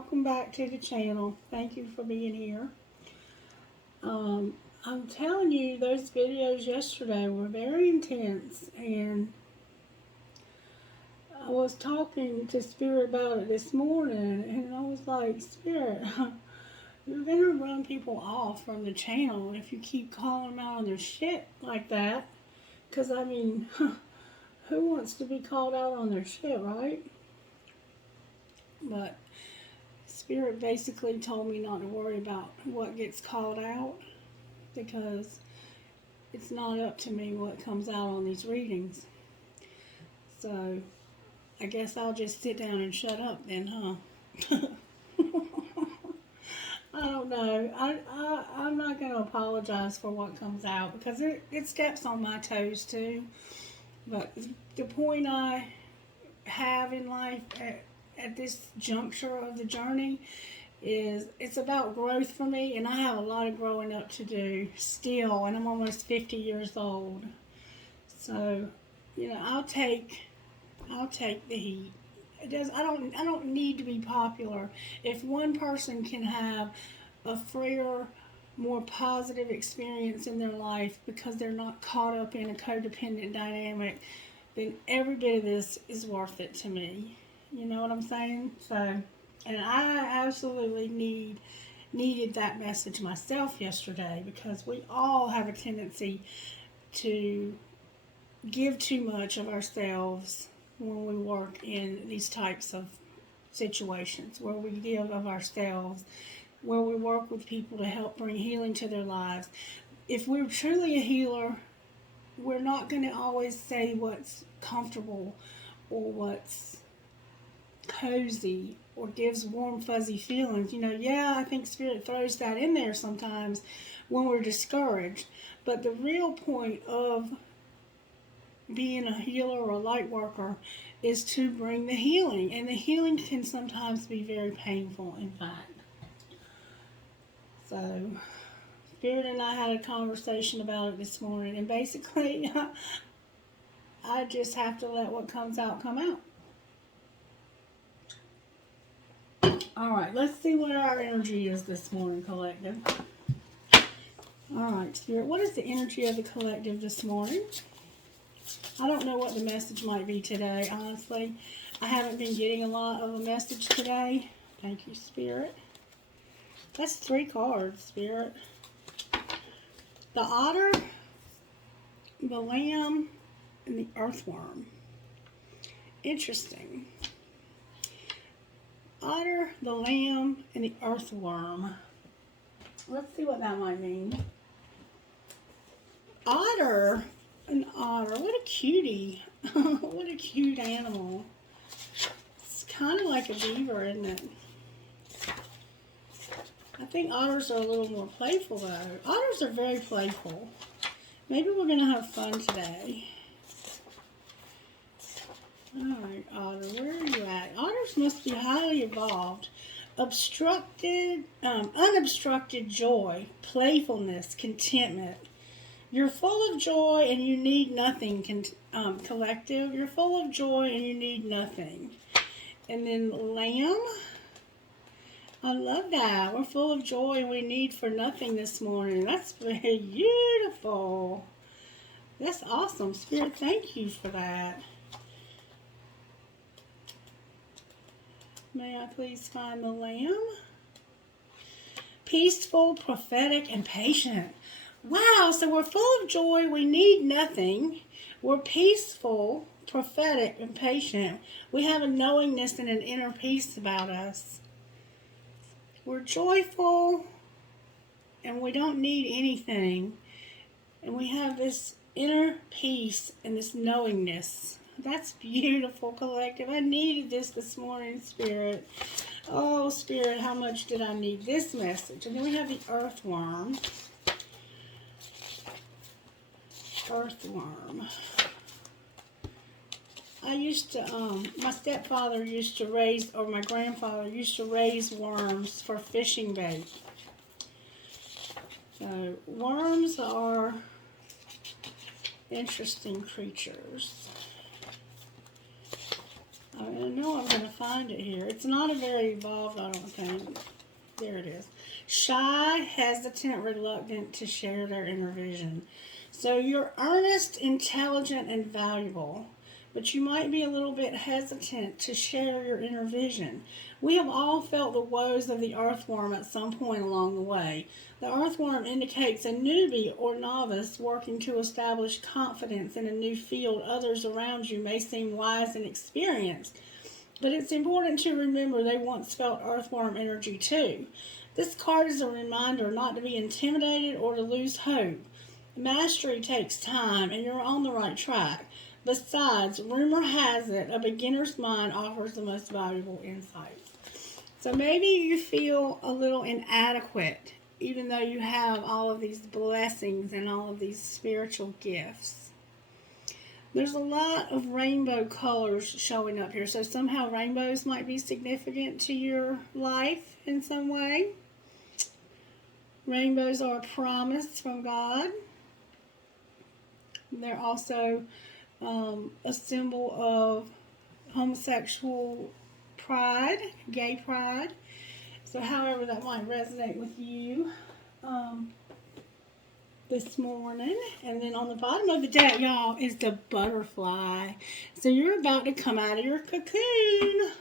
welcome back to the channel. Thank you for being here. I'm telling you, those videos yesterday were very intense, and I was talking to Spirit about it this morning, and I was like, Spirit, you're going to run people off from the channel if you keep calling them out on their shit like that. Because, I mean, who wants to be called out on their shit, right? But Spirit basically told me not to worry about what gets called out, because it's not up to me what comes out on these readings. So I guess I'll just sit down and shut up then, huh? I don't know. I'm not going to apologize for what comes out, because it steps on my toes too. But the point I have in life at this juncture of the journey is it's about growth for me, and I have a lot of growing up to do still, and I'm almost 50 years old. So, I'll take the heat. I don't need to be popular. If one person can have a freer, more positive experience in their life because they're not caught up in a codependent dynamic, then every bit of this is worth it to me. You know what I'm saying? So, and I absolutely needed that message myself yesterday, because we all have a tendency to give too much of ourselves when we work in these types of situations, where we give of ourselves, where we work with people to help bring healing to their lives. If we're truly a healer, we're not going to always say what's comfortable or what's cozy or gives warm fuzzy feelings. I think Spirit throws that in there sometimes when we're discouraged. But the real point of being a healer or a light worker is to bring the healing. And the healing can sometimes be very painful, in fact. So, Spirit and I had a conversation about it this morning. And basically, I just have to let what comes out come out. Alright, let's see what our energy is this morning, collective. Alright, Spirit, what is the energy of the collective this morning? I don't know what the message might be today, honestly. I haven't been getting a lot of a message today. Thank you, Spirit. That's 3 cards, Spirit. The otter, the lamb, and the earthworm. Interesting. Otter, the lamb, and the earthworm. Let's see what that might mean. Otter. An otter. What a cutie. What a cute animal. It's kind of like a beaver, isn't it? I think otters are a little more playful, though. Otters are very playful. Maybe we're going to have fun today. Alright, otter, where are you at? Otters must be highly evolved. Unobstructed joy, playfulness, contentment. You're full of joy and you need nothing, collective. You're full of joy and you need nothing. And then lamb. I love that. We're full of joy and we need for nothing this morning. That's very beautiful. That's awesome. Spirit, thank you for that. May I please find the lamb? Peaceful, prophetic, and patient. Wow, so we're full of joy, we need nothing. We're peaceful, prophetic, and patient. We have a knowingness and an inner peace about us. We're joyful, and we don't need anything. And we have this inner peace and this knowingness. That's beautiful, collective. I needed this morning, Spirit. Oh, Spirit, how much did I need this message? And then we have the earthworm. Earthworm. I used to, my stepfather used to raise, or my grandfather used to raise worms for fishing bait. So, worms are interesting creatures. I know I'm going to find it here. It's not a very evolved, I don't think. There it is. Shy, hesitant, reluctant to share their inner vision. So you're earnest, intelligent, and valuable, but you might be a little bit hesitant to share your inner vision. We have all felt the woes of the earthworm at some point along the way. The earthworm indicates a newbie or novice working to establish confidence in a new field. Others around you may seem wise and experienced, but it's important to remember they once felt earthworm energy too. This card is a reminder not to be intimidated or to lose hope. Mastery takes time, and you're on the right track. Besides, rumor has it, a beginner's mind offers the most valuable insights. So maybe you feel a little inadequate, even though you have all of these blessings and all of these spiritual gifts. There's a lot of rainbow colors showing up here, so somehow rainbows might be significant to your life in some way. Rainbows are a promise from God. They're also a symbol of homosexual pride, gay pride. So however that might resonate with you this morning. And then on the bottom of the deck, y'all, is the butterfly. So you're about to come out of your cocoon.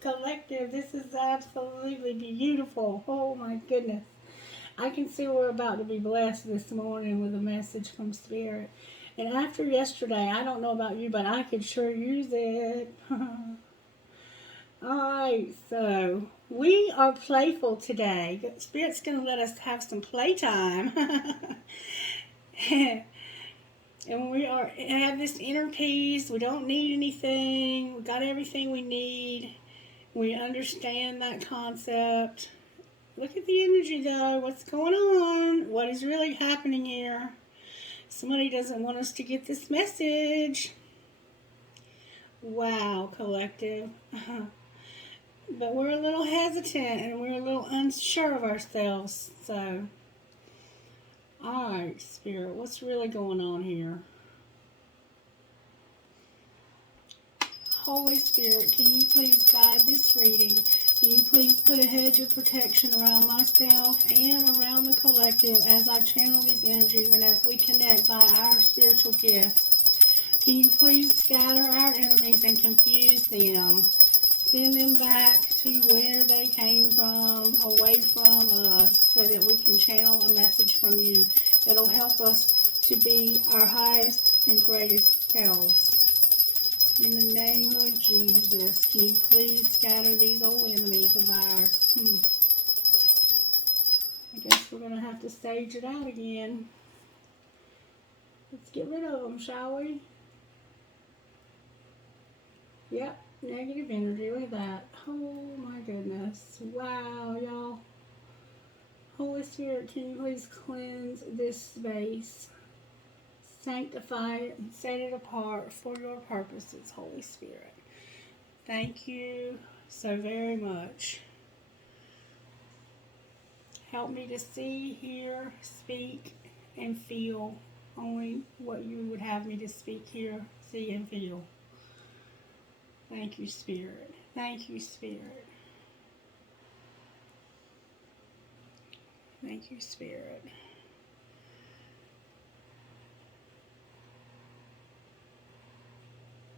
Collective, this is absolutely beautiful. Oh my goodness. I can see we're about to be blessed this morning with a message from Spirit. And after yesterday, I don't know about you, but I could sure use it. Alright, so we are playful today. Spirit's going to let us have some playtime. And we have this inner peace. We don't need anything. We got everything we need. We understand that concept. Look at the energy though. What's going on? What is really happening here? Somebody doesn't want us to get this message. Wow, collective. But we're a little hesitant and we're a little unsure of ourselves. So, alright, Spirit, what's really going on here? Holy Spirit, can you please guide this reading? Can you please put a hedge of protection around myself and around the collective as I channel these energies and as we connect by our spiritual gifts? Can you please scatter our enemies and confuse them? Send them back to where they came from, away from us, so that we can channel a message from you that'll help us to be our highest and greatest selves. In the name of Jesus, can you please scatter these old enemies of ours? I guess we're going to have to stage it out again. Let's get rid of them, shall we? Yep, negative energy. Look at that. Oh my goodness. Wow, y'all. Holy Spirit, can you please cleanse this space? Sanctify it and set it apart for your purposes, Holy Spirit. Thank you so very much. Help me to see, hear, speak, and feel only what you would have me to speak, hear, see, and feel. Thank you, Spirit. Thank you, Spirit. Thank you, Spirit.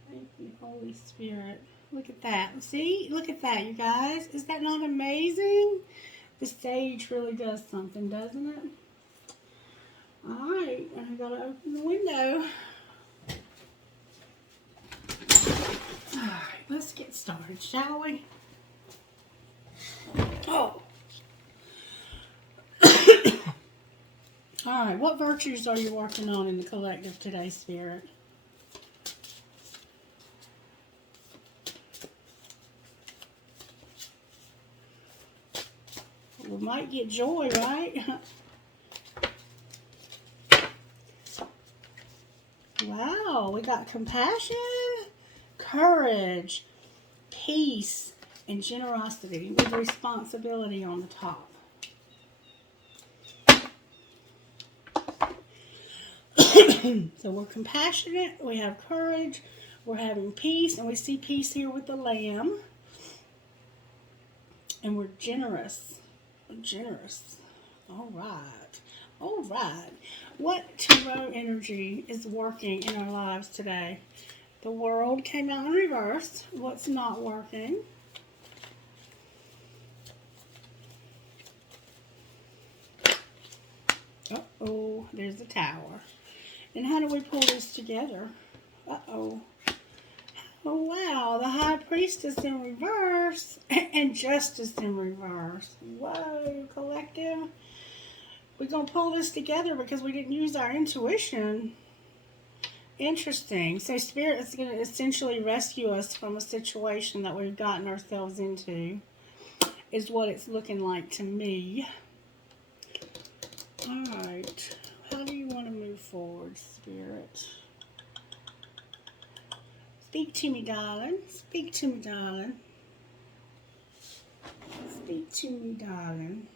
Thank you, Holy Spirit. Look at that. See? Look at that, you guys. Is that not amazing? The stage really does something, doesn't it? Alright, I gotta open the window. Alright, let's get started, shall we? Oh. Alright, what virtues are you working on in the collective today, Spirit? We might get joy, right? Wow, we got compassion, courage, peace, and generosity with responsibility on the top. So we're compassionate, we have courage, We're having peace, and we see peace here with the lamb. And we're generous. Generous. All right. All right. What tarot energy is working in our lives today? The world came out in reverse. What's not working? Uh-oh, there's the Tower. And how do we pull this together? Uh-oh. Oh, wow, the High Priestess in reverse and Justice in reverse. Whoa, collective. We're going to pull this together because we didn't use our intuition. Interesting. So Spirit is going to essentially rescue us from a situation that we've gotten ourselves into, is what it's looking like to me. All right. How do you want to move forward, Spirit? Speak to me, darling. Speak to me, darling. Speak to me, darling.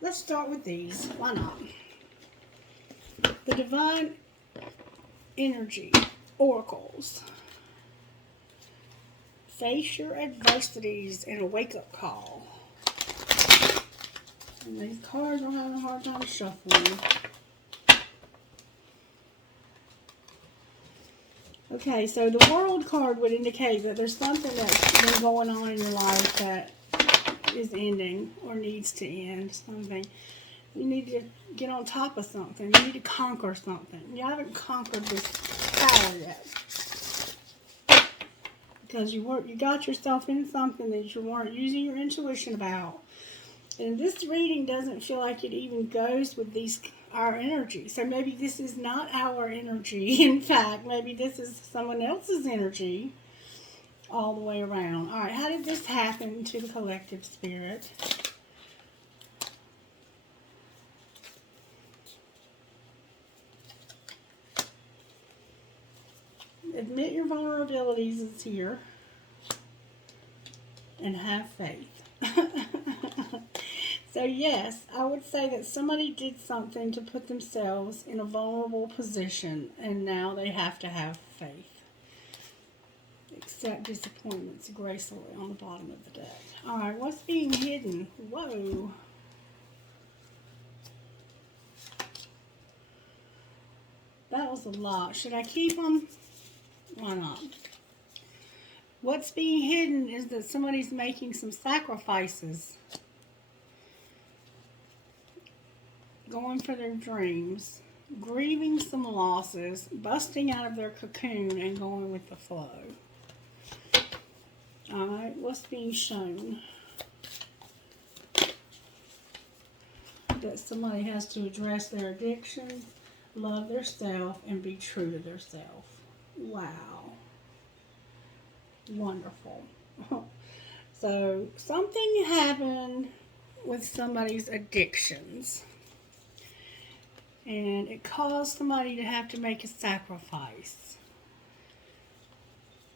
Let's start with these. Why not? The Divine Energy Oracles. Face your adversities and a wake-up call. And these cards are having a hard time shuffling. Okay, so the World card would indicate that there's something that's been going on in your life that is ending or needs to end. Something. You need to get on top of something. You need to conquer something. You haven't conquered this power yet. Because you got yourself in something that you weren't using your intuition about. And this reading doesn't feel like it even goes with our energy. So maybe this is not our energy. In fact, maybe this is someone else's energy all the way around. All right, how did this happen to the collective, Spirit? Admit your vulnerabilities is here. And have faith. So yes, I would say that somebody did something to put themselves in a vulnerable position, and now they have to have faith. Accept disappointments gracefully on the bottom of the deck. All right, what's being hidden? Whoa. That was a lot. Should I keep them? Why not? What's being hidden is that somebody's making some sacrifices. Going for their dreams. Grieving some losses. Busting out of their cocoon and going with the flow. Alright, what's being shown? That somebody has to address their addictions, love their self, and be true to their self. Wow. Wonderful. So, something happened with somebody's addictions. And it caused somebody to have to make a sacrifice.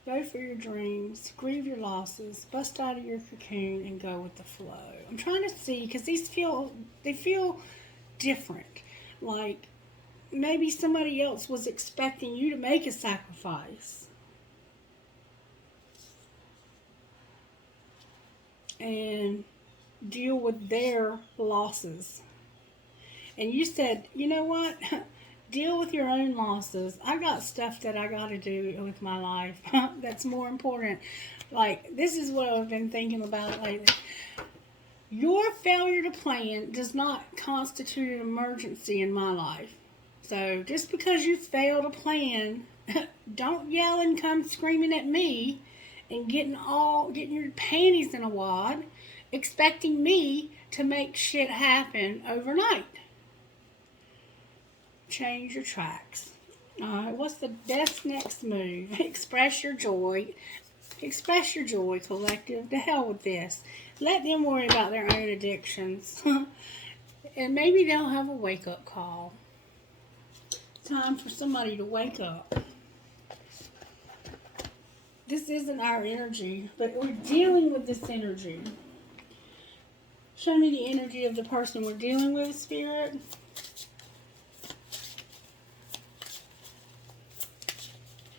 Go for your dreams, grieve your losses, bust out of your cocoon, and go with the flow. I'm trying to see, because they feel different. Like, maybe somebody else was expecting you to make a sacrifice. And deal with their losses. And you said, you know what? Deal with your own losses. I got stuff that I got to do with my life that's more important. Like, this is what I've been thinking about lately. Your failure to plan does not constitute an emergency in my life. So, just because you fail to plan, don't yell and come screaming at me and getting your panties in a wad, expecting me to make shit happen overnight. Change your tracks. Alright, what's the best next move? Express your joy. Express your joy, collective. To hell with this. Let them worry about their own addictions. And maybe they'll have a wake-up call. Time for somebody to wake up. This isn't our energy, but we're dealing with this energy. Show me the energy of the person we're dealing with, Spirit.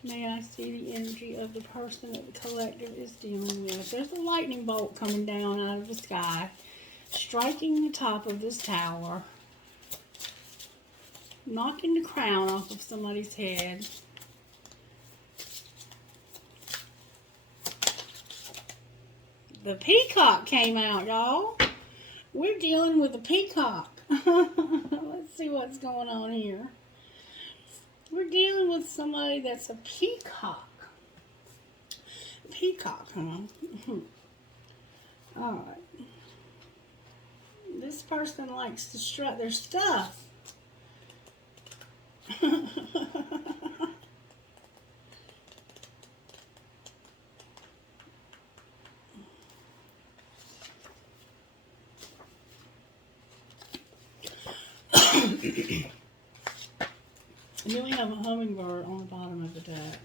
May I see the energy of the person that the collective is dealing with? There's a lightning bolt coming down out of the sky, striking the top of this tower, knocking the crown off of somebody's head. The peacock came out, y'all. We're dealing with a peacock. Let's see what's going on here. We're dealing with somebody that's a peacock. Peacock, huh? Alright. This person likes to strut their stuff. And then we have a hummingbird on the bottom of the deck.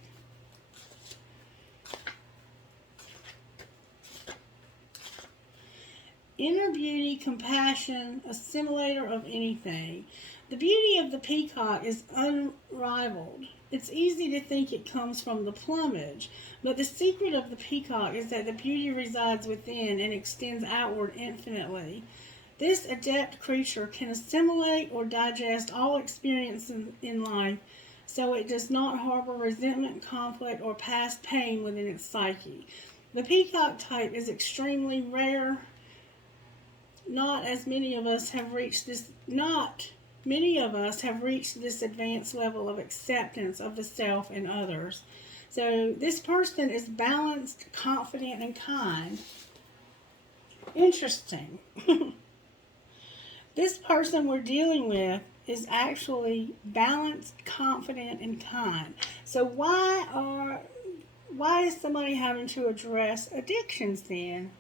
Inner beauty, compassion, assimilator of anything. The beauty of the peacock is unrivaled. It's easy to think it comes from the plumage, but the secret of the peacock is that the beauty resides within and extends outward infinitely. This adept creature can assimilate or digest all experience in life, so it does not harbor resentment, conflict, or past pain within its psyche. The peacock type is extremely rare. Not many of us have reached this advanced level of acceptance of the self and others. So this person is balanced, confident, and kind. Interesting. This person we're dealing with is actually balanced, confident, and kind. So why is somebody having to address addictions then?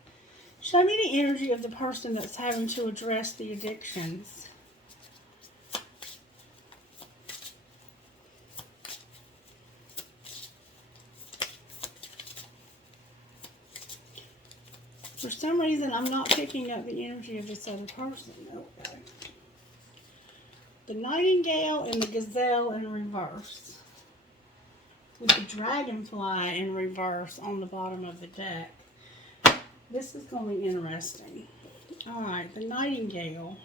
Show me the energy of the person that's having to address the addictions. For some reason, I'm not picking up the energy of this other person. Okay. The nightingale and the gazelle in reverse. With the dragonfly in reverse on the bottom of the deck. This is going to be interesting. Alright, the nightingale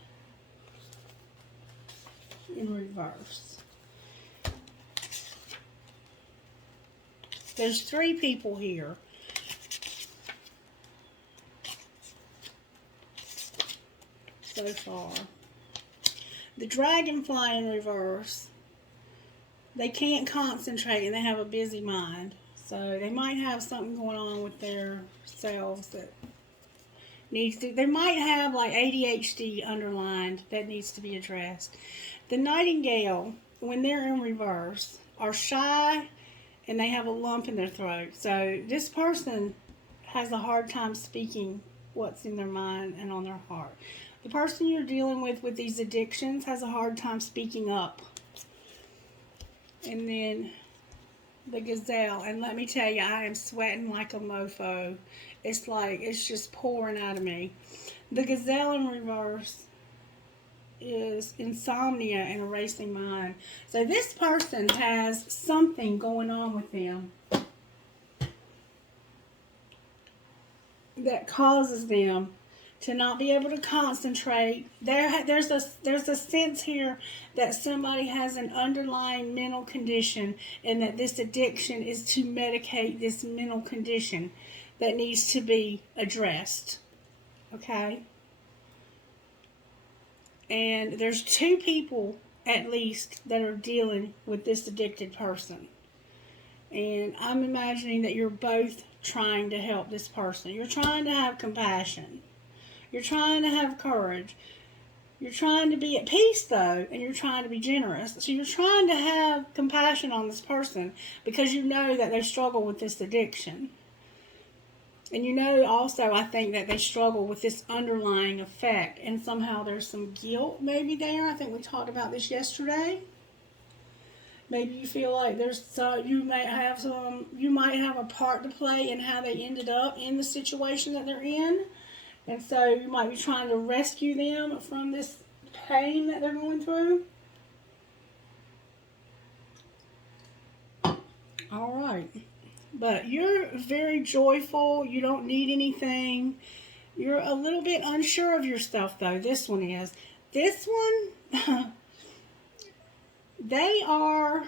in reverse. There's 3 people here. So far. The dragonfly in reverse, they can't concentrate and they have a busy mind. So they might have something going on with their selves that needs to, they might have like ADHD underlined that needs to be addressed. The nightingale, when they're in reverse, are shy and they have a lump in their throat. So this person has a hard time speaking what's in their mind and on their heart. The person you're dealing with these addictions has a hard time speaking up. And then the gazelle, and let me tell you, I am sweating like a mofo. It's like, it's just pouring out of me. The gazelle in reverse is insomnia and a racing mind. So this person has something going on with them that causes them to not be able to concentrate. There's a sense here that somebody has an underlying mental condition and that this addiction is to medicate this mental condition that needs to be addressed. Okay? And there's 2 people at least that are dealing with this addicted person. And I'm imagining that you're both trying to help this person. You're trying to have compassion. You're trying to have courage. You're trying to be at peace, though, and you're trying to be generous. So you're trying to have compassion on this person because you know that they struggle with this addiction. And you know also, I think, that they struggle with this underlying effect. And somehow there's some guilt maybe there. I think we talked about this yesterday. Maybe you feel like you might have a part to play in how they ended up in the situation that they're in. And so you might be trying to rescue them from this pain that they're going through. All right. But you're very joyful. You don't need anything. You're a little bit unsure of yourself, though. This one is. This one, they are.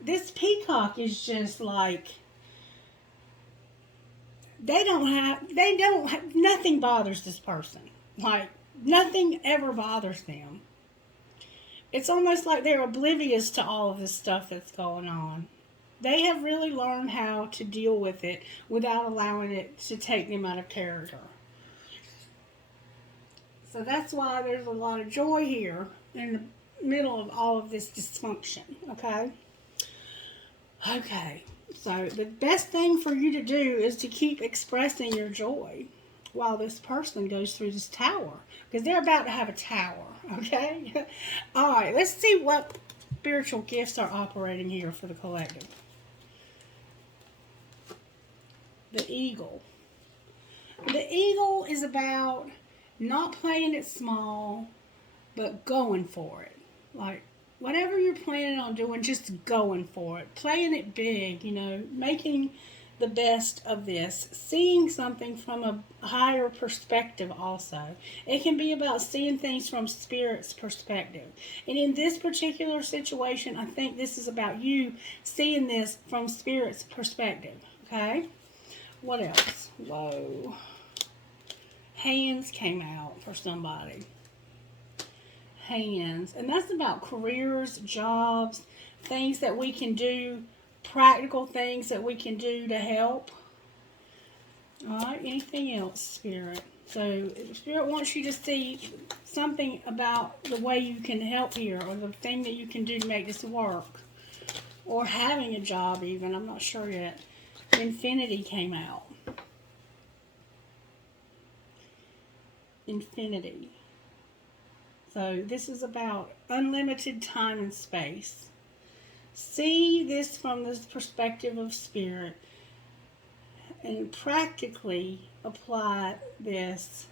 This peacock is just like. Nothing bothers this person. Like, nothing ever bothers them. It's almost like they're oblivious to all of this stuff that's going on. They have really learned how to deal with it without allowing it to take them out of character. So that's why there's a lot of joy here in the middle of all of this dysfunction, okay? Okay, so the best thing for you to do is to keep expressing your joy while this person goes through this tower, because they're about to have a tower, okay? All right, let's see what spiritual gifts are operating here for the collective. The eagle. The eagle is about not playing it small, but going for it. Like, whatever you're planning on doing, just going for it. Playing it big, making the best of this. Seeing something from a higher perspective also. It can be about seeing things from Spirit's perspective. And in this particular situation, I think this is about you seeing this from Spirit's perspective. Okay? What else? Whoa. Hands came out for somebody. Hands. And that's about careers, jobs, things that we can do, practical things that we can do to help. Alright, anything else, Spirit? So, Spirit wants you to see something about the way you can help here, or the thing that you can do to make this work. Or having a job even, I'm not sure yet. Infinity came out. Infinity. So this is about unlimited time and space. See this from the perspective of Spirit and practically apply this.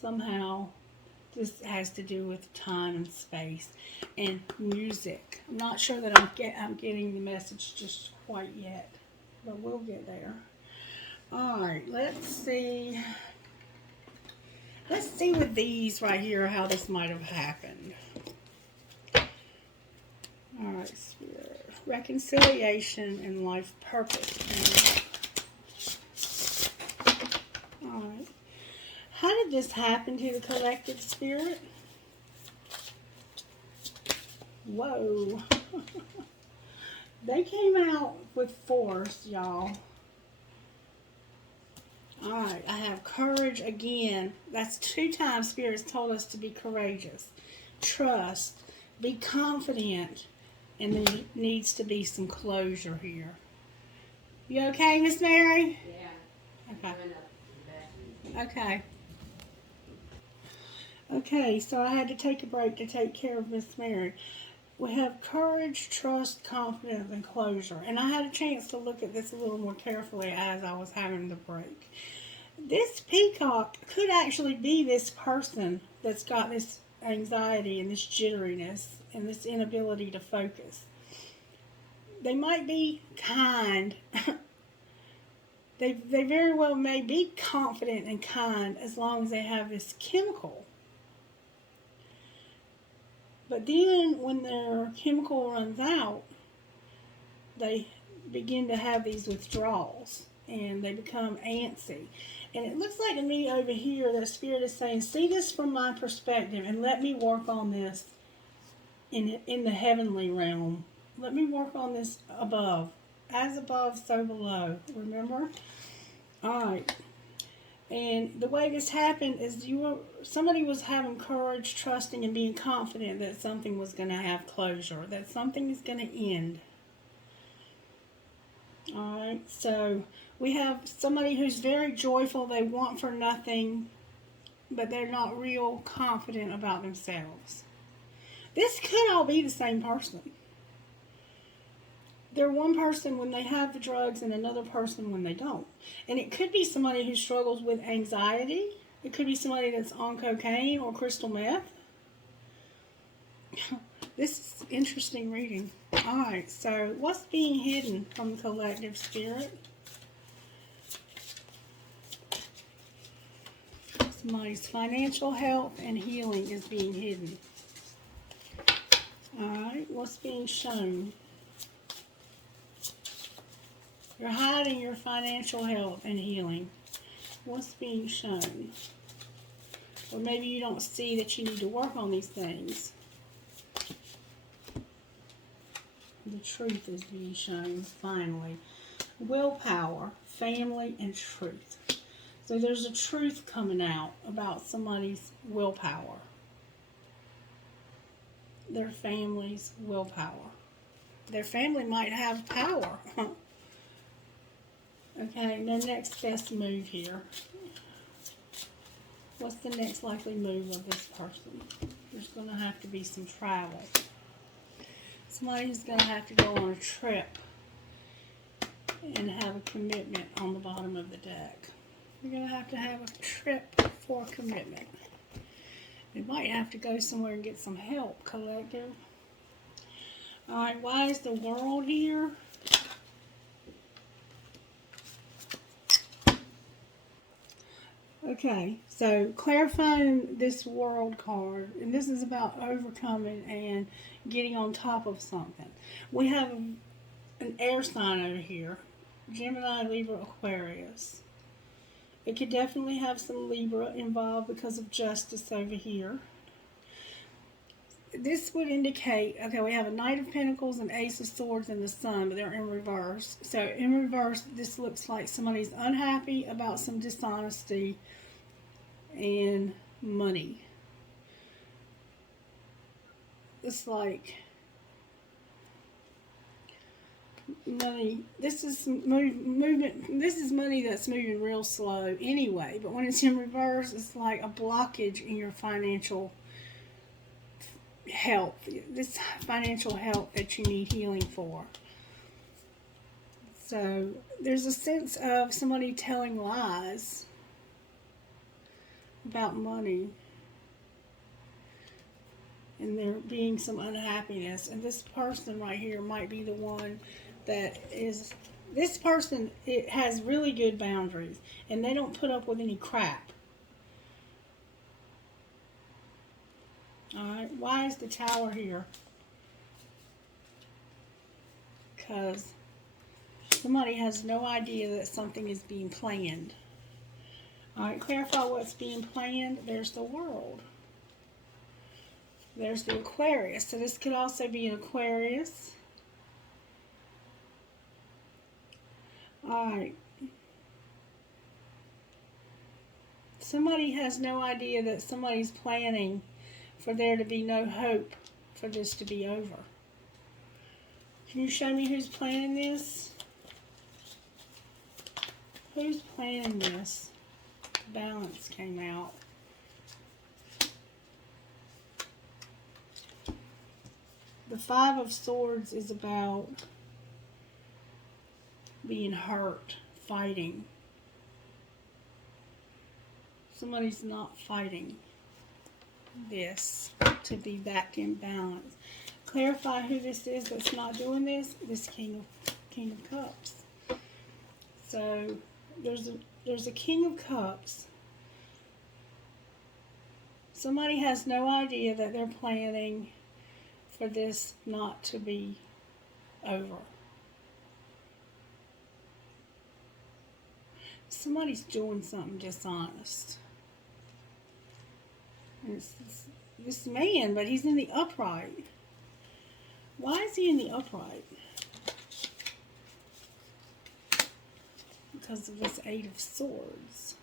Somehow this has to do with time and space and music. I'm not sure that I'm getting the message just quite yet, but we'll get there. All right, let's see. Let's see with these right here how this might have happened. All right, Spirit. Reconciliation and life purpose. All right. How did this happen to the collective, Spirit? Whoa. They came out with force, y'all. Alright, I have courage again. That's 2 times Spirit's told us to be courageous. Trust. Be confident. And there needs to be some closure here. You okay, Miss Mary? Yeah. Okay. Okay. Okay, so I had to take a break to take care of Miss Mary. We have courage, trust, confidence, and closure. And I had a chance to look at this a little more carefully as I was having the break. This peacock could actually be this person that's got this anxiety and this jitteriness and this inability to focus. They might be kind. They very well may be confident and kind as long as they have this chemical. But then when their chemical runs out, they begin to have these withdrawals and they become antsy. And it looks like to me over here that Spirit is saying, see this from my perspective and let me work on this in the heavenly realm. Let me work on this above. As above, so below. Remember? Alright. And the way this happened is somebody was having courage, trusting, and being confident that something was going to have closure, that something is going to end. Alright, so we have somebody who's very joyful, they want for nothing, but they're not real confident about themselves. This could all be the same person. They're one person when they have the drugs and another person when they don't. And it could be somebody who struggles with anxiety. It could be somebody that's on cocaine or crystal meth. This is interesting reading. Alright, so what's being hidden from the collective spirit? Somebody's financial health and healing is being hidden. Alright, what's being shown? You're hiding your financial health and healing. What's being shown? Or maybe you don't see that you need to work on these things. The truth is being shown, finally. Willpower, family, and truth. So there's a truth coming out about somebody's willpower. Their family's willpower. Their family might have power. Okay, the next best move here. What's the next likely move of this person? There's going to have to be some travel. Somebody's going to have to go on a trip and have a commitment on the bottom of the deck. You're going to have a trip for commitment. You might have to go somewhere and get some help, collective. Alright, why is the world here? Okay, so clarifying this world card, and this is about overcoming and getting on top of something. We have an air sign over here, Gemini, Libra, Aquarius. It could definitely have some Libra involved because of justice over here. This would indicate, okay, we have a Knight of Pentacles, an Ace of Swords, and the Sun, but they're in reverse. So in reverse, this looks like somebody's unhappy about some dishonesty and money. It's like money. This is movement. This is money that's moving real slow anyway. But when it's in reverse, it's like a blockage in your financial health. This financial health that you need healing for. So there's a sense of somebody telling lies about money. And there being some unhappiness. And this person right here might be the one that is, this person, it has really good boundaries. And they don't put up with any crap. Alright, why is the Tower here? Because somebody has no idea that something is being planned. Alright, clarify what's being planned. There's the World. There's the Aquarius. So this could also be an Aquarius. Alright. Somebody has no idea that somebody's planning for there to be no hope for this to be over. Can you show me who's planning this? Who's planning this? Balance came out. The Five of Swords is about being hurt, fighting. Somebody's not fighting this to be back in balance. Clarify who this is that's not doing this. This King of Cups. So there's a King of Cups. Somebody has no idea that they're planning for this not to be over. Somebody's doing something dishonest. It's this man, but he's in the upright. Why is he in the upright? Because of this Eight of Swords.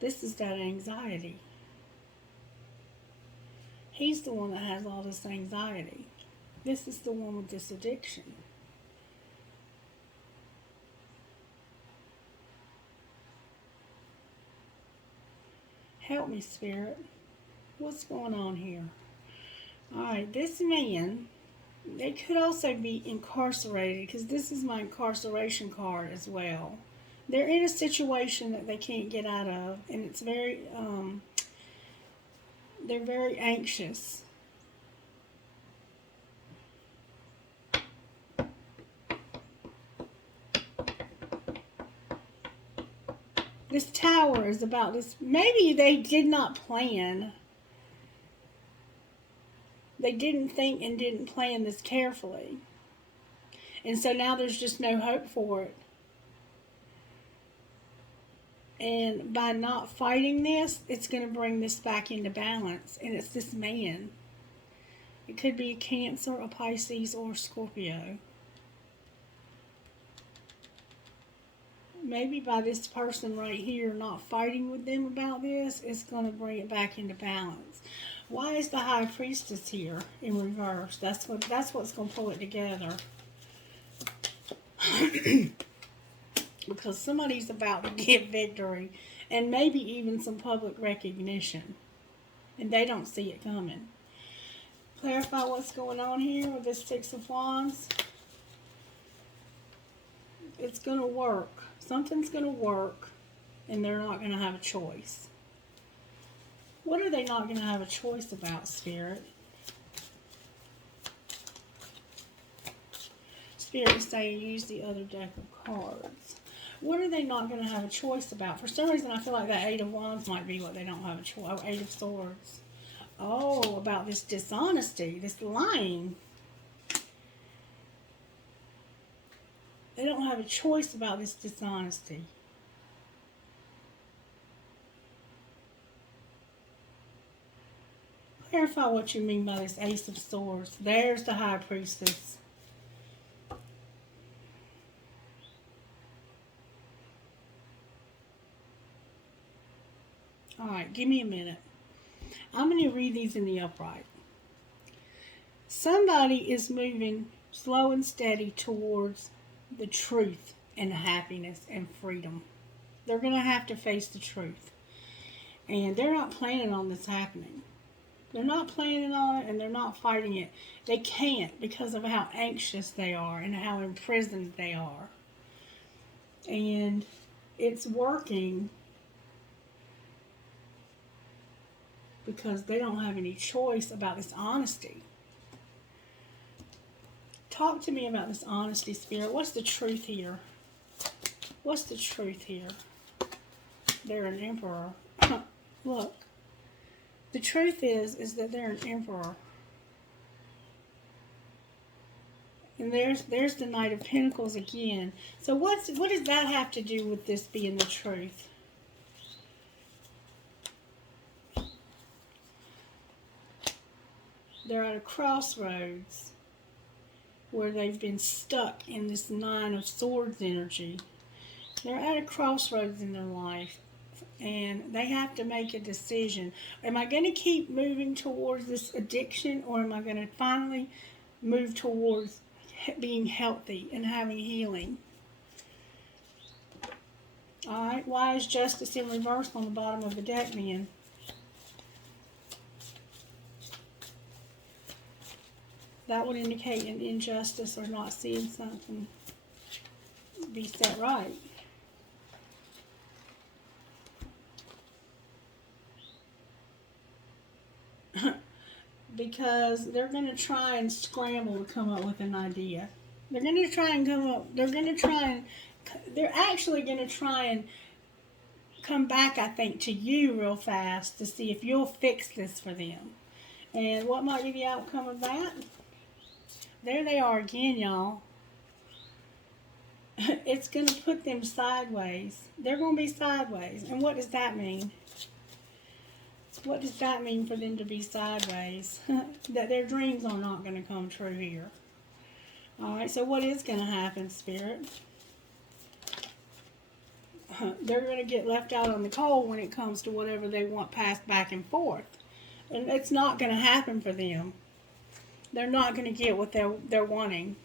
This is that anxiety. He's the one that has all this anxiety. This is the one with this addiction. Help me, Spirit. What's going on here? Alright, this man, they could also be incarcerated, because this is my incarceration card as well. They're in a situation that they can't get out of, and it's very, they're very anxious. This Tower is about this. Maybe they did not plan. They didn't think and didn't plan this carefully. And so now there's just no hope for it. And by not fighting this, it's going to bring this back into balance. And it's this man. It could be a Cancer, a Pisces, or a Scorpio. Maybe by this person right here not fighting with them about this, it's going to bring it back into balance. Why is the High Priestess here in reverse? That's what's going to pull it together. Because somebody's about to get victory, and maybe even some public recognition, and they don't see it coming. Clarify what's going on here with this Six of Wands. It's going to work. Something's going to work, and they're not going to have a choice. What are they not going to have a choice about, Spirit? Spirit is saying use the other deck of cards. What are they not going to have a choice about? For some reason, I feel like that Eight of Wands might be what they don't have a choice. Oh, Eight of Swords. Oh, about this dishonesty, this lying. They don't have a choice about this dishonesty. Clarify what you mean by this Ace of Swords. There's the High Priestess. Alright, give me a minute. I'm going to read these in the upright. Somebody is moving slow and steady towards the truth and happiness and freedom. They're going to have to face the truth. And they're not planning on this happening. They're not planning on it, and they're not fighting it. They can't because of how anxious they are and how imprisoned they are. And it's working because they don't have any choice about this honesty. Talk to me about this honesty, Spirit. What's the truth here? What's the truth here? They're an emperor. Look. The truth is that they're an emperor. And there's the Knight of Pentacles again. So what does that have to do with this being the truth? They're at a crossroads where they've been stuck in this Nine of Swords energy. They're at a crossroads in their life, and they have to make a decision. Am I going to keep moving towards this addiction, or am I going to finally move towards being healthy and having healing? Alright, why is Justice in reverse on the bottom of the deck then? That would indicate an injustice or not seeing something be set right. Because they're going to try and scramble to come up with an idea. They're going to try and they're actually going to try and come back, I think, to you real fast to see if you'll fix this for them. And what might be the outcome of that? There they are again, y'all. It's going to put them sideways. They're going to be sideways. And what does that mean? What does that mean for them to be sideways? That their dreams are not going to come true here. Alright, so what is going to happen, Spirit? They're going to get left out on the cold when it comes to whatever they want passed back and forth. And it's not going to happen for them. They're not going to get what they're wanting.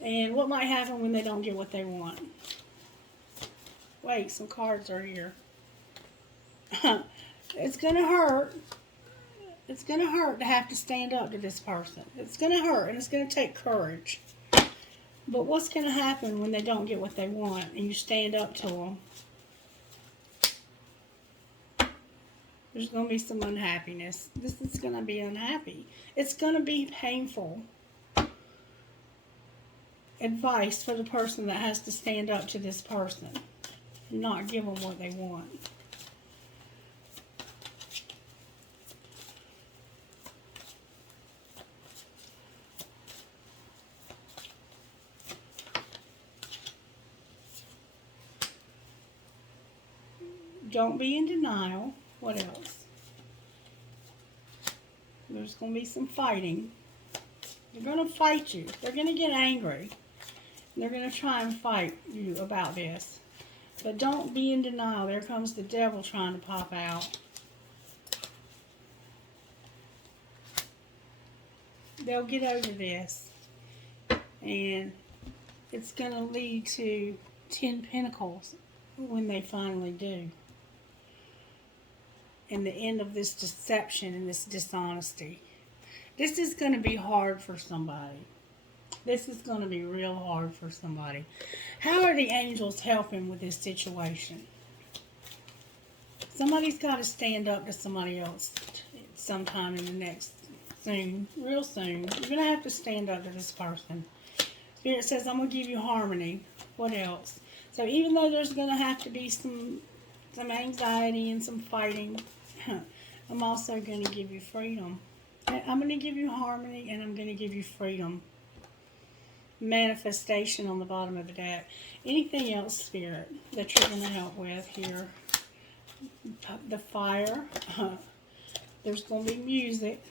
And what might happen when they don't get what they want? Wait, some cards are here. It's going to hurt. It's going to hurt to have to stand up to this person. It's going to hurt, and it's going to take courage. But what's going to happen when they don't get what they want and you stand up to them? There's going to be some unhappiness. This is going to be unhappy. It's going to be painful. Advice for the person that has to stand up to this person and not give them what they want. Don't be in denial. What else? There's going to be some fighting. They're going to fight you. They're going to get angry. They're going to try and fight you about this. But don't be in denial. There comes the devil trying to pop out. They'll get over this. And it's going to lead to 10 Pentacles when they finally do. And the end of this deception and this dishonesty. This is going to be hard for somebody. This is going to be real hard for somebody. How are the angels helping with this situation? Somebody's got to stand up to somebody else sometime in the next, soon, real soon. You're going to have to stand up to this person. Spirit says, I'm going to give you harmony. What else? So even though there's going to have to be some anxiety and some fighting, I'm also going to give you freedom. I'm going to give you harmony and I'm going to give you freedom. Manifestation on the bottom of the deck. Anything else, Spirit, that you're going to help with here? The fire. There's going to be music.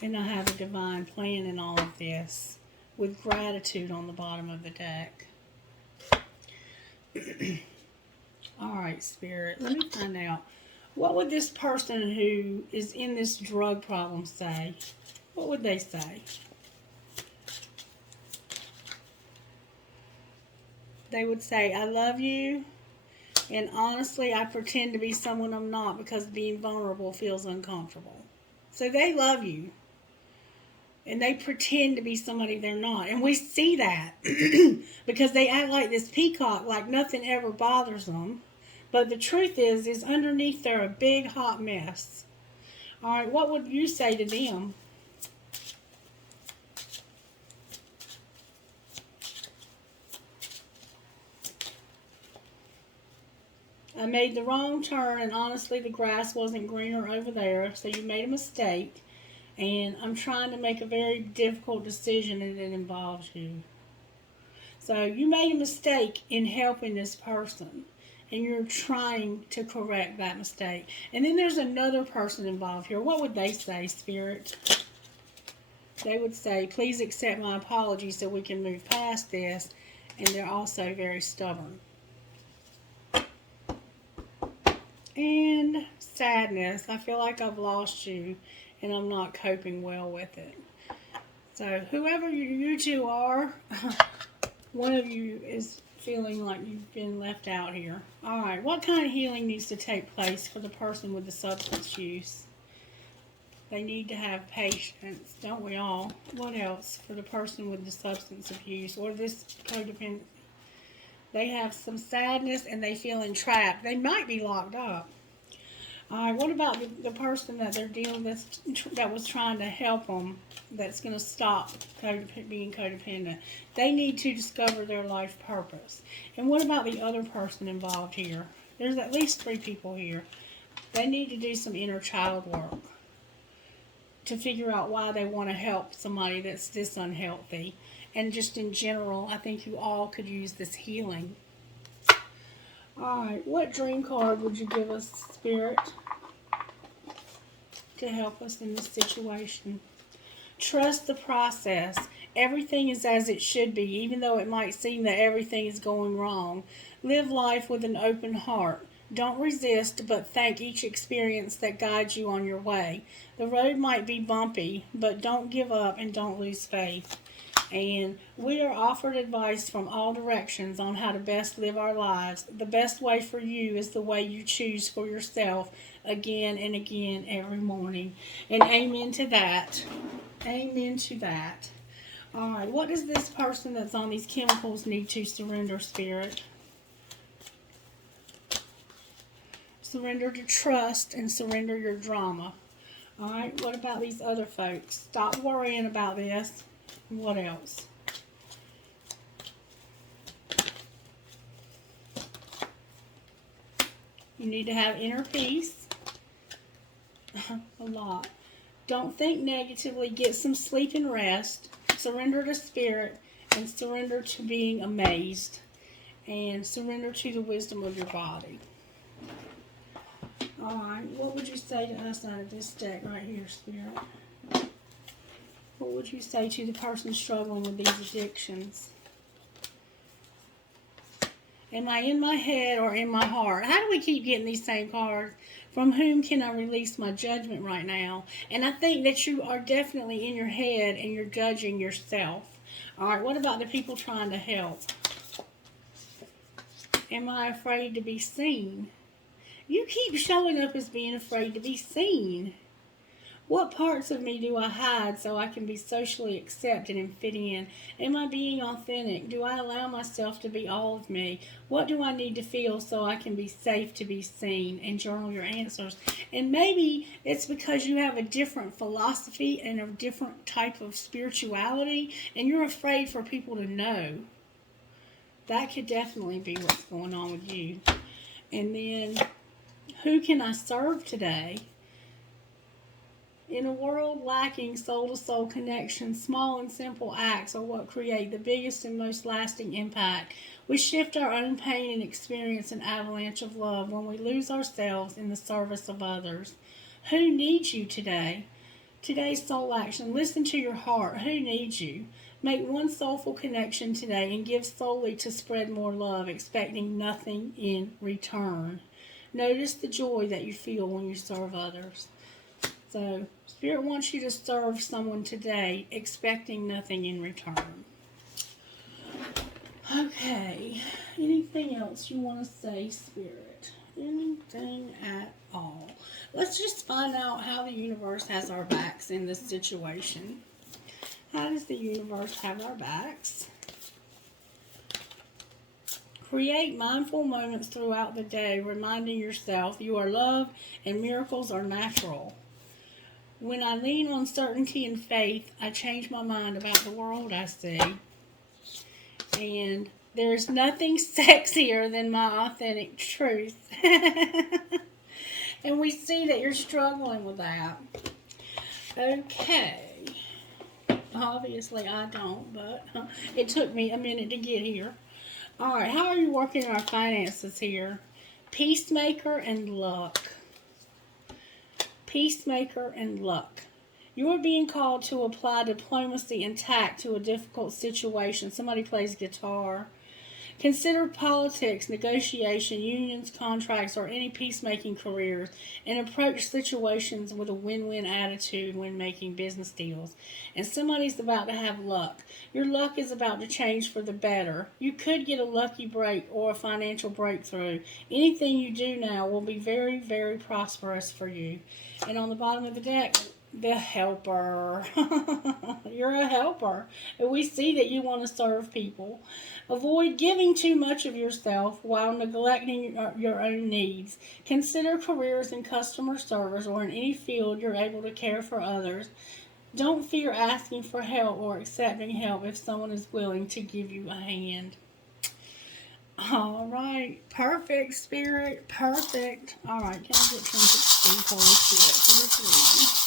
And I have a divine plan in all of this. With gratitude on the bottom of the deck. Alright, Spirit, let me find out. What would this person who is in this drug problem say? What would they say? They would say, I love you, and honestly, I pretend to be someone I'm not because being vulnerable feels uncomfortable. So they love you, and they pretend to be somebody they're not. And we see that because they act like this peacock, like nothing ever bothers them. But the truth is underneath they're a big hot mess. All right, what would you say to them? I made the wrong turn, and honestly, the grass wasn't greener over there, so you made a mistake. And I'm trying to make a very difficult decision, and it involves you. So you made a mistake in helping this person, and you're trying to correct that mistake. And then there's another person involved here. What would they say, Spirit? They would say, please accept my apology so we can move past this. And they're also very stubborn. And sadness. I feel like I've lost you and I'm not coping well with it. So whoever you two are, one of you is feeling like you've been left out here. Alright, what kind of healing needs to take place for the person with the substance use? They need to have patience, don't we all? What else for the person with the substance abuse or this codependency? They have some sadness and they feel entrapped. They might be locked up. Alright, what about the person that they're dealing with that was trying to help them, that's going to stop being codependent? They need to discover their life purpose. And what about the other person involved here? There's at least 3 people here. They need to do some inner child work to figure out why they want to help somebody that's this unhealthy. And just in general, I think you all could use this healing. Alright, what dream card would you give us, Spirit, to help us in this situation? Trust the process. Everything is as it should be, even though it might seem that everything is going wrong. Live life with an open heart. Don't resist, but thank each experience that guides you on your way. The road might be bumpy, but don't give up and don't lose faith. And we are offered advice from all directions on how to best live our lives. The best way for you is the way you choose for yourself again and again every morning. And amen to that. Amen to that. Alright, what does this person that's on these chemicals need to surrender, Spirit? Surrender to trust and surrender your drama. Alright, what about these other folks? Stop worrying about this. What else? You need to have inner peace. A lot. Don't think negatively. Get some sleep and rest. Surrender to Spirit and surrender to being amazed. And surrender to the wisdom of your body. Alright, what would you say to us out of this deck right here, Spirit? What would you say to the person struggling with these addictions? Am I in my head or in my heart? How do we keep getting these same cards? From whom can I release my judgment right now? And I think that you are definitely in your head and you're judging yourself. Alright, what about the people trying to help? Am I afraid to be seen? You keep showing up as being afraid to be seen. What parts of me do I hide so I can be socially accepted and fit in? Am I being authentic? Do I allow myself to be all of me? What do I need to feel so I can be safe to be seen? And journal your answers. And maybe it's because you have a different philosophy and a different type of spirituality, and you're afraid for people to know. That could definitely be what's going on with you. And then, who can I serve today? In a world lacking soul-to-soul connection, small and simple acts are what create the biggest and most lasting impact. We shift our own pain and experience an avalanche of love when we lose ourselves in the service of others. Who needs you today? Today's soul action. Listen to your heart. Who needs you? Make one soulful connection today and give solely to spread more love, expecting nothing in return. Notice the joy that you feel when you serve others. So, Spirit wants you to serve someone today, expecting nothing in return. Okay, anything else you want to say, Spirit? Anything at all? Let's just find out how the universe has our backs in this situation. How does the universe have our backs? Create mindful moments throughout the day, reminding yourself you are loved and miracles are natural. When I lean on certainty and faith, I change my mind about the world I see. And there's nothing sexier than my authentic truth. And we see that you're struggling with that. Okay. Obviously I don't, but it took me a minute to get here. Alright, how are you working our finances here? Peacemaker and luck. Peacemaker and luck. You are being called to apply diplomacy and tact to a difficult situation. Somebody plays guitar. Consider politics, negotiation, unions, contracts, or any peacemaking careers, and approach situations with a win-win attitude when making business deals. And somebody's about to have luck. Your luck is about to change for the better. You could get a lucky break or a financial breakthrough. Anything you do now will be very, very prosperous for you. And on the bottom of the deck, the helper. You're a helper. And we see that you want to serve people. Avoid giving too much of yourself while neglecting your own needs. Consider careers in customer service or in any field you're able to care for others. Don't fear asking for help or accepting help if someone is willing to give you a hand. All right. Perfect, Spirit. Perfect. All right. Can I get some Holy Spirit for this reading?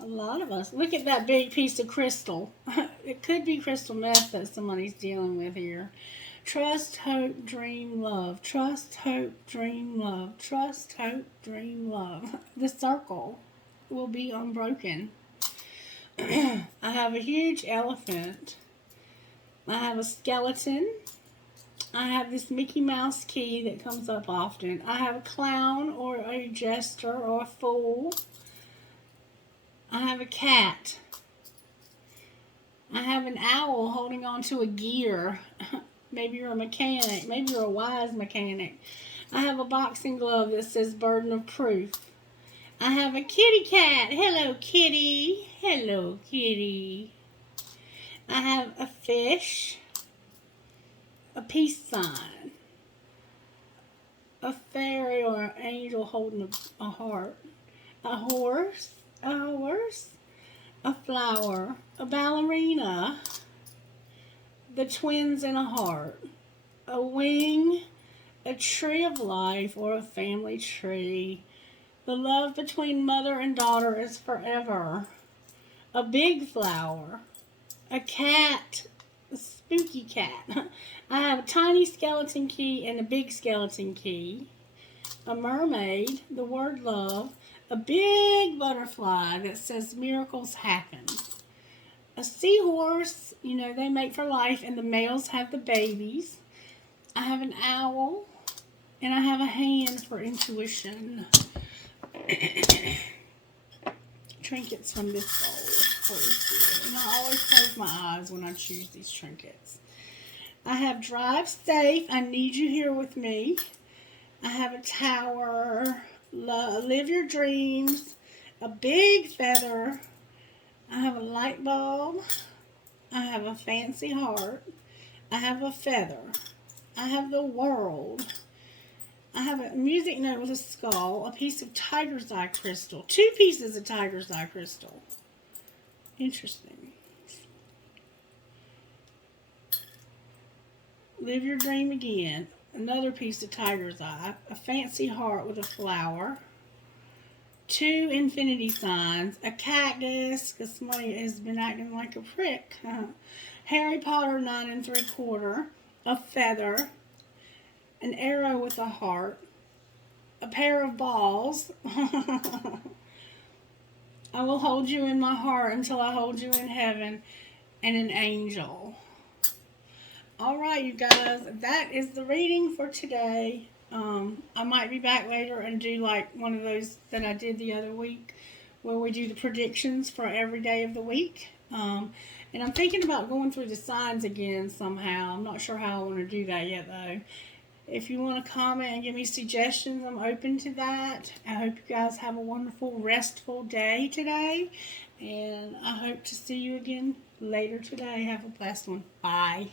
A lot of us. Look at that big piece of crystal. It could be crystal meth that somebody's dealing with here. Trust, hope, dream, love. Trust, hope, dream, love. Trust, hope, dream, love. The circle will be unbroken. I have a huge elephant. I have a skeleton. I have this Mickey Mouse key that comes up often. I have a clown or a jester or a fool. I have a cat. I have an owl holding on to a gear. Maybe you're a mechanic. Maybe you're a wise mechanic. I have a boxing glove that says burden of proof. I have a kitty cat. Hello, kitty. Hello, kitty. I have a fish, a peace sign, a fairy or an angel holding a heart, a horse, a flower, a ballerina, the twins in a heart, a wing, a tree of life or a family tree. The love between mother and daughter is forever. A big flower, a cat, a spooky cat. I have a tiny skeleton key and a big skeleton key. A mermaid, the word love, a big butterfly that says miracles happen. A seahorse, they mate for life and the males have the babies. I have an owl and I have a hand for intuition. Trinkets from this bowl. And I always close my eyes when I choose these trinkets. I have drive safe. I need you here with me. I have a tower. Live your dreams. A big feather. I have a light bulb. I have a fancy heart. I have a feather. I have the world. I have a music note with a skull, a piece of tiger's eye crystal, 2 pieces of tiger's eye crystal. Interesting. Live your dream again. Another piece of tiger's eye, a fancy heart with a flower, 2 infinity signs, a cactus, because somebody has been acting like a prick. Harry Potter 9 3/4, a feather, an arrow with a heart, a pair of balls. I will hold you in my heart until I hold you in heaven, and an angel. All right, you guys, that is the reading for today. I might be back later and do like one of those that I did the other week where we do the predictions for every day of the week. And I'm thinking about going through the signs again somehow. I'm not sure how I want to do that yet, though. If you want to comment and give me suggestions, I'm open to that. I hope you guys have a wonderful, restful day today. And I hope to see you again later today. Have a blessed one. Bye.